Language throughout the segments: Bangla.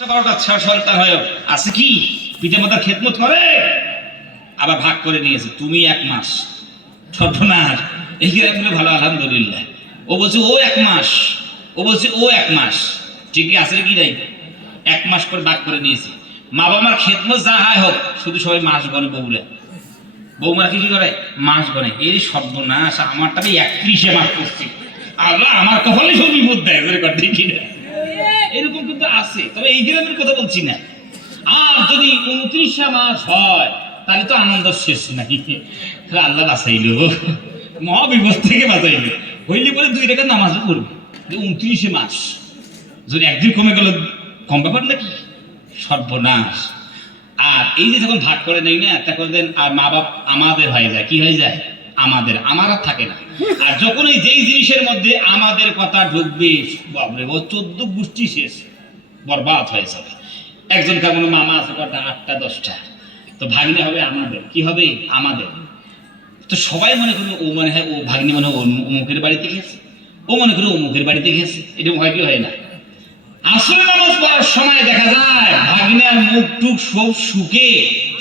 বারোটা আছে কি? পিতা মাতার করে আবার ভাগ করে নিয়েছে। তুমি এক মাস। সর্বনাশ। এই গ্রামগুলো ভালো, আলহামদুলিল্লাহ। ও বলছে, ও এক মাস। ও বলছে, ও এক মাস। ঠিকই আছে কি নাই? এক মাস করে ভাগ করে নিয়েছে। মা বাবার খেদমত যা হয় হোক, শুধু সবাই মাস গনে বউরা। বৌমারা কি করে? মাস গনে। এই সর্বনাশ, আমারটা একত্রিশে মাস করছে আল্লাহ, আমার কপালে সব বিপদ দেয়। না? এরকম কিন্তু আছে, তবে এই গ্রামের কথা বলছি না। আর যদি উনত্রিশটা মাস হয়, তাহলে তো আনন্দ শেষ তাহলে আল্লাহ বাঁচাইল। মহাবিপদ থেকে বাঁচাইল। হইলে পরে দুই টাকা নামাজও পড়বে। উনত্রিশে মাস, যদি একদিন কমে গেল, কম ব্যাপার নাকি? সর্বনাশ। আর এই যে যখন ভাগ করে নেই না তখন দেন, আর মা বাপ আমাদের হয়ে যায়, কি হয়ে যায়? আমাদের আমার থাকে না। আর যখন এই যেই জিনিসের মধ্যে আমাদের কথা ঢুকবে বাবরে ও চোদ্দ গোষ্ঠী শেষ, বরবাদ হয়ে যাবে। একজন কার কোনো মামা আছে, কটা আটটা, দশটা। তো ভাগ্নে হবে আমাদের, কি হবে? আমাদের। তো সবাই মনে করবে, ও মনে হয়, ও ভাগ্নি মনে হয় অমুকের বাড়িতে গেছে। ও মনে করে অমুকের বাড়িতে গেছে। এরকম হয় কি হয় না? আসলে নামাজ পড়ার সময় দেখা যায়, ভাগ্নের মুখ টুক সব শুকে,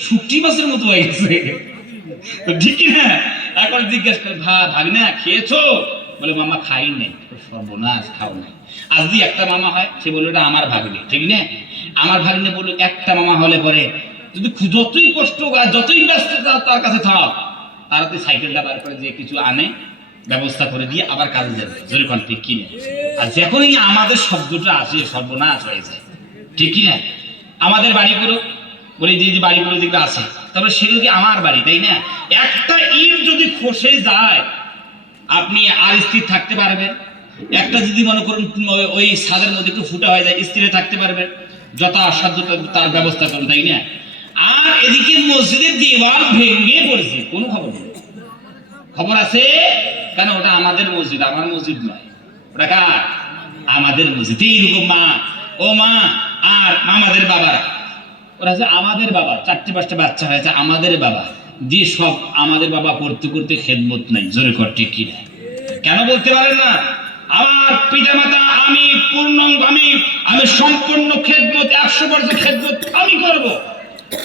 শুকটি মাছের মতো হয়ে গেছে। ঠিক না? এখন জিজ্ঞেস করে, ভা, ভাগ্না, খেয়েছো? বলে, মামা, খাই নাই সর্বনাশ, খাও নাই। আজ যদি একটা মামা হয়, সে বলল, এটা আমার ভাগ্নে। ঠিক না? আমার ভাগ্নে বলল, একটা মামা হলে পরে যদি যতই কষ্ট যতই ব্যস্ত তার কাছে থাক। তারা তো সাইকেলটা বার করে যে কিছু আনে, ব্যবস্থা করে দিয়ে আবার কাজে যাবে জোরে ঠিক কিনে। আর যখনই আমাদের শব্দটা আসে, সর্বনাশ হয়ে যায়। ঠিক কিনা? আমাদের বাড়িগুলো বলি, যে বাড়িগুলো যেগুলো আছে। তবে সেগুলো কি আমার বাড়ি, তাই না? একটা ইট যদি খসে যায়, আপনি আর স্থির থাকতে পারবেন। একটা যদি মনে করুন, ওই- ছাদের মধ্যে একটু ফুটা হয়ে যায়, স্থিরে থাকতে পারবেন। যথাসাধ্য তার- ব্যবস্থা করুন, তাই না? আর এদিকে মসজিদের দেওয়াল ভেঙে পড়েছে, কোনো খবর নেই। খবর আছে? কেন? ওটা আমাদের মসজিদ, আমার মসজিদ নয়। ওটা কার? আমাদের মসজিদ। এইরকম মা। ও মা, আর আমাদের বাবা ওরা হচ্ছে আমাদের বাবা, চারটে পাঁচটা বাচ্চা হয়েছে আমাদের বাবা। দিয়ে সব আমাদের বাবা করতে করতে খেদমত নাই, জোরে কর, ঠিক কি না? কেন বলতে পারেন না? আমার পিতা মাতা আমি পূর্ণাঙ্গ, আমি আমি সম্পূর্ণ খেদমত, একশো বছর খেদমত আমি করব।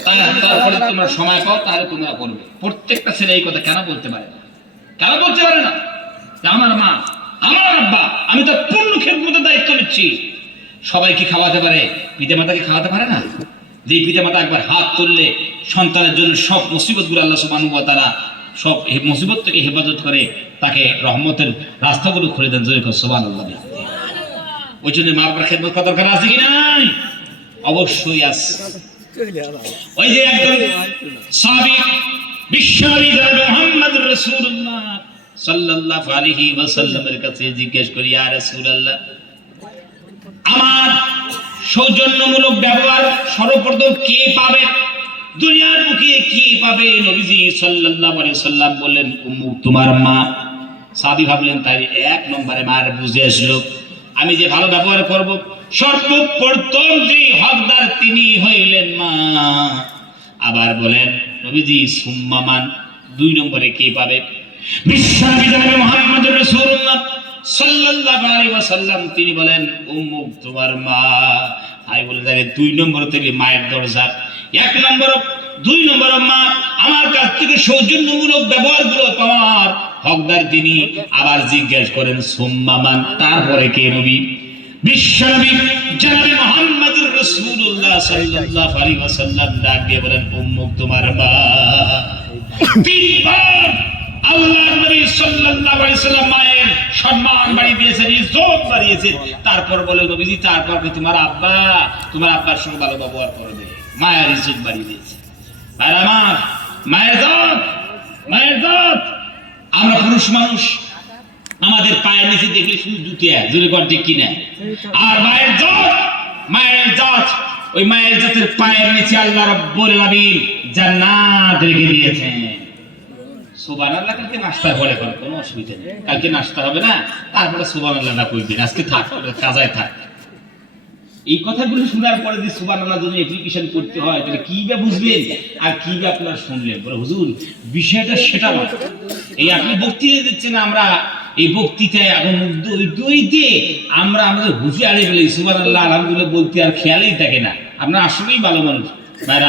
তারপরে তোমরা সময় পাও, তাহলে তোমরা করবে। প্রত্যেকটা ছেলে এই কথা কেন বলতে পারে না? কেন বলতে পারে না? আমার মা, আমার আব্বা, আমি তো পূর্ণ খেদমতের দায়িত্ব নিচ্ছি। সবাই কি খাওয়াতে পারে? পিতা মাতাকে খাওয়াতে পারে না? যে পিতা মাতা একবার হাত তুললে সন্তানের জন্য সব মুসিবতগুলো আল্লাহ ওয়া তাআলা সব মুসিবত থেকে হেফাজত করে তাকে রহমতের রাস্তাগুলো খুলে দেন জোরে সুবহানাল্লাহ ওই জন্য মা বাবার খেদমত করার দরকার আছে কি নাই? অবশ্যই আছে। ওই যে একজন সাবিক বিশ্বনবী মুহাম্মদ রাসূলুল্লাহ সাল্লাল্লাহু আলাইহি ওয়াসাল্লামের কাছে জিজ্ঞেস করি ইয়া রাসূলুল্লাহ আমার সৌজন্যমূলক ব্যবহার সর্বপ্রথম কে পাবে? দুনিয়ার মুখে কি পাবে? নবীজি সাল্লাল্লাহু আলাইহি সাল্লাম বললেন, উম্মু, তোমার মা। সাদি ভাবলেন, তাই এক নম্বরে মার বুঝে আসলো। আমি যে ভালো ব্যবহার করব, সর্বপ্রথম যে হকদার তিনি হইলেন মা। আবার বলেন, নবীজি সুম্মামান দুই নম্বরে কে পাবে? জনাবে মুহাম্মদ রাসূলুল্লাহ। তিনি বলেন তোমার মা। আই বলে দাঁড়িয়ে দুই নম্বর থেকে মায়ের দরজা। এক নম্বর, দুই নম্বর, মা, আমার কাছ থেকে সৌজন্যমূলক ব্যবহারগুলো পাওয়ার হকদার তিনি আবার জিজ্ঞেস করেন সুম্মামান তারপরে কে নবী? বিশ্বনবী জনাবে মুহাম্মদুর রাসূলুল্লাহ সাল্লাল্লাহু আলাইহি ওয়াসাল্লাম ডাক দিয়ে বলেন, উম্মু, তোমার মা। তিনবার তারপর বলে, নবীজি, তারপর তোমার আব্বা, তোমার আব্বার সঙ্গে ভালো ব্যবহার করবে মায়ের ইজ্জত বাড়িয়ে দিয়েছে। আমার পুরুষ মানুষ, আমাদের পায়ের নিচে দেখলে শুধু জুতিয়া জোরে কর কিনা? আর মায়ের জাত মায়ের জাত ওই মায়ের জাতের পায়ের নিচে আল্লাহ রব্বুল আলামিন জান্নাত রেখে দিয়েছেন। সুবহানাল্লাহ, কালকে নাস্তা করে কোনো অসুবিধা নেই। কালকে হবে না, তারপরে সুবহানাল্লাহ না কইবেন আজকে থাক থাক। এই পরে যে যদি অ্যাপ্লিকেশন করতে হয়, তাহলে কি বা আর কি আপনারা শুনলেন? বলে, হুজুর, বিষয়টা সেটা নয়। এই আপনি বক্তৃতা দিচ্ছেন আমরা, এই বক্তৃতায় এখন মুগ্ধ আমরা আমাদের হুঁশিয়ারে ফেলি সুবান আল্লাহ আলহামদুলিল্লাহ, বলতে আর খেয়ালেই থাকে না। আপনার আসলেই ভালো মানুষ।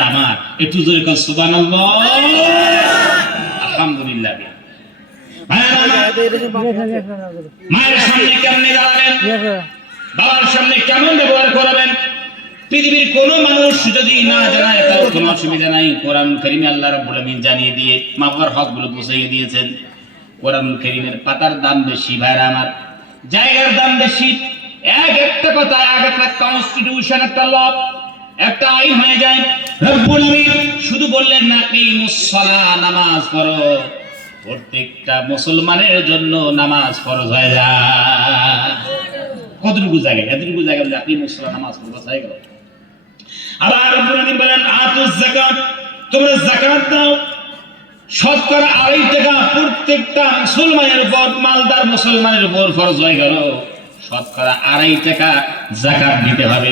আমার, একটু জোরে কর সুবান আলহামদুলিল্লাহ। মায়ের সামনে কেমনে দাঁড়াবেন? বাবার সামনে কেমন ব্যবহার করবেন? পৃথিবীর কোন মানুষ যদি না জানায় তার কোনো অসুবিধা নাই। কোরআন করিমে আল্লাহ রাব্বুল জানিয়ে দিয়ে মা বাবার হকগুলো বুঝিয়ে দিয়েছেন। কোরআন করিমের পাতার দাম বেশি ভাইরা আমার। জায়গার দাম বেশি। এক একটা কথা এক একটা কনস্টিটিউশন একটা ল একটা আইন হয়ে যায়। রব্বুল শুধু বললেন না কি মুসলা নামাজ পড়ো। প্রত্যেকটা মুসলমানের জন্য নামাজ ফরজ হয়ে যায়। কতটুকু জায়গায় এতটুকু জায়গায় বলে আপনি মুসলা নামাজ ফরজ হয়ে গেল আবার রব্বুল বলেন আতুজ যাকাত তোমরা যাকাত দাও। শতকরা আড়াই টাকা প্রত্যেকটা মুসলমানের উপর, মালদার মুসলমানের উপর ফরজ হয়ে গেল। শতকরা আড়াই টাকা জাকাত দিতে হবে।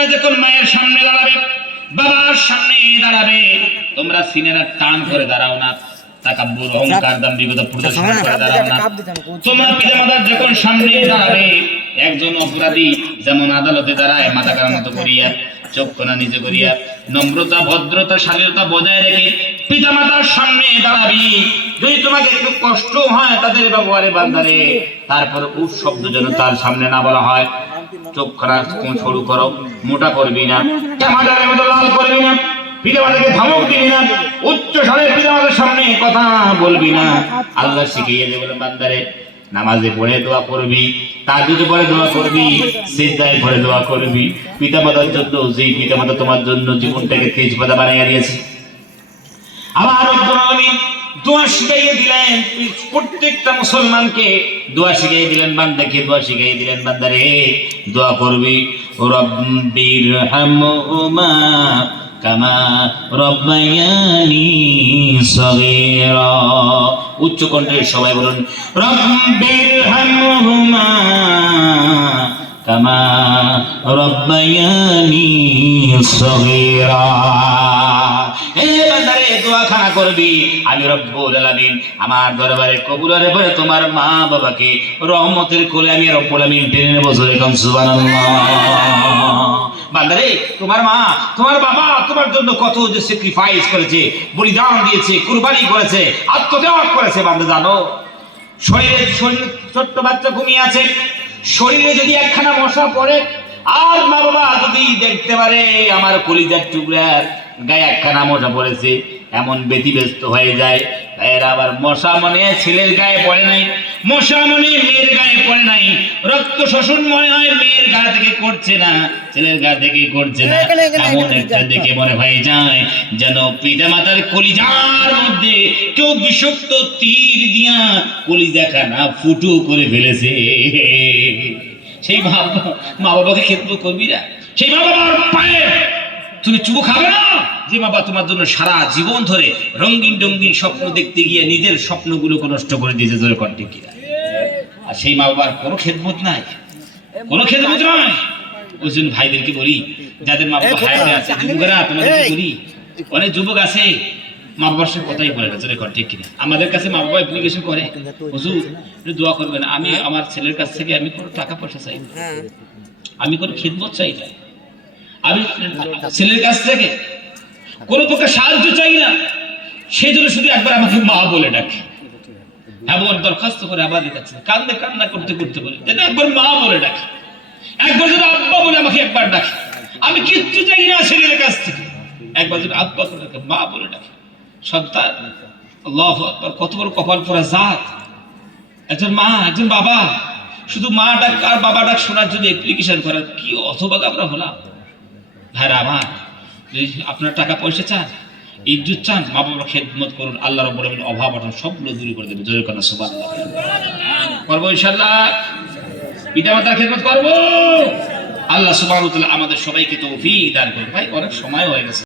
তোমরা যখন মায়ের সামনে দাঁড়াবে বাবার সামনে দাঁড়াবে তোমরা সিনেরা টান করে দাঁড়াও না। তাকাব্বুর অহংকার দাম্ভিকতা প্রদর্শন করে দাঁড়াও না। তোমরা পিতামাতার যখন সামনে দাঁড়াবে একজন অপরাধী যেমন আদালতে দাঁড়ায় মাথা কারণ মতো করিয়া চোখ কোনা নিজে করিয়া নম্রতা ভদ্রতা শালীনতা বজায় রেখে পিতামাতার সামনে দাঁড়াবি। যদি তোমাকে একটু কষ্ট হয় তাদের ব্যবহারে বান্দারে তারপর উফ শব্দ যেন তার সামনে না বলা হয়। চোখ খারাপ সরু করো, মোটা করবি না। মাথার মতো লাল করবি না। উচ্চ পিতামাতার সামনে কথা বলবি না। বান্দারে, নামাজে পড়ে করবি পিতামাতার জন্য, যেই পিতামাতা তোমার জন্য জীবনটাকে তেজ পাতা বানাইয়া দিয়েছে আবার আলামিন দোয়া শিখাইয়ে দিলেন। প্রত্যেকটা মুসলমানকে দোয়া শিখাইয়ে দিলেন, বান্দাকে দোয়া শিখাইয়ে দিলেন, বান্দারে, দোয়া করবি। রব্বির হামহুমা কামা রব্বায়ানি সগীরা। উচ্চ কণ্ঠে সবাই বলুন রব্বির হামহুমা কামা রব্বায়ানি সগীরা হে বান্দারে দোয়া খানা করবি। আমি রব্বুল আলামিন আমার দরবারে কবুলের পরে তোমার মা বাবাকে রহমতের কোলে আমি রব্বুল আলামিন টেনে নেব জোরে সুবহানাল্লাহ। বান্দারে, তোমার মা, তোমার বাবা তোমার জন্য কত যে স্যাক্রিফাইস করেছে, বলিদান দিয়েছে, কুরবানি করেছে, আত্মত্যাগ করেছে, বান্দা জানো। শরীরে শরীর ছোট্ট বাচ্চা ঘুমিয়ে আছে। শরীরে যদি একখানা মশা পড়ে, আর মা বাবা যদি দেখতে পারে আমার কলিজার টুকরার গায়ে একখানা মশা পড়েছে, এমন ব্যতিব্যস্ত হয়ে যায় এর আবার মশা মনে ছেলের গায়ে পড়ে নাই। মশা মনে মেয়ের গায়ে পড়ে নাই। রক্ত শোষণ মনে হয় মেয়ের গা থেকে করছে না। ছেলের গা থেকে করছে না। এমন একটা দেখে মনে হয়ে যায় যেন পিতা মাতার কলিজার মধ্যে কেউ বিষক্ত তীর দিয়া কলিজা না ফুটু করে ফেলেছে। সেই মা মা বাবাকে ক্ষেত্র কবিরা সেই মা বাবার পায়ে। তুমি চুবো খাবে না? যে বাবা তোমার জন্য সারা জীবন ধরে রঙিন রঙিন স্বপ্ন দেখতে গিয়ে নিজের স্বপ্নগুলোকে নষ্ট করে দিয়েছে ধরে কণ্ঠে কিনা আর সেই মা বাবার কোনো খেদমত নাই? কোনো খেদমত নয় ওই জন্য ভাইদেরকে বলি যাদের মা বাবা হায়াতে আছে যুবকেরা তোমাদেরকে বলি অনেক যুবক আছে মা বাবার সাথে কথাই বলে না জোরে কর ঠিক কিনা? আমাদের কাছে মা বাবা অ্যাপ্লিকেশন করে। হুজুর দোয়া করবেন আমি আমার ছেলের কাছ থেকে আমি কোনো টাকা পয়সা চাই না। আমি কোনো খেদমত চাই না। আমি ছেলের কাছ থেকে কোনো প্রকার সাহায্য চাই না। সেই জন্য শুধু একবার আমাকে মা বলে ডাকে। এমন দরখাস্ত করে আবার দেখাচ্ছে কান্দে কান্না করতে করতে বলে, যেন একবার মা বলে ডাকে। একবার যেন আব্বা বলে আমাকে একবার ডাকে। আমি কিচ্ছু চাই না ছেলের কাছ থেকে। একবার যেন আব্বা করে ডাকে মা বলে ডাকে। সন্তান, আল্লাহ আকবার, কত বড় কপাল পরা জাত। একজন মা, একজন বাবা। শুধু মা ডাক আর বাবা ডাক শোনার জন্য অ্যাপ্লিকেশন করার কি অথবা আমরা হলাম। ভাইরা আমার আপনার টাকা পয়সা চান, ইজ্জত চান, মা বাবার খেদমত করুন, আল্লাহ রব্বুল আলামিন অভাব অটন সবগুলো দূর করে দেবে জয় কন্যা সুবহানাল্লাহ। করব ইনশাআল্লাহ। পিতা মাতার খেদমত করব। আল্লাহ তাআলা আমাদের সবাইকে তৌফিক দান করুন। ভাই, অনেক সময় হয়ে গেছে।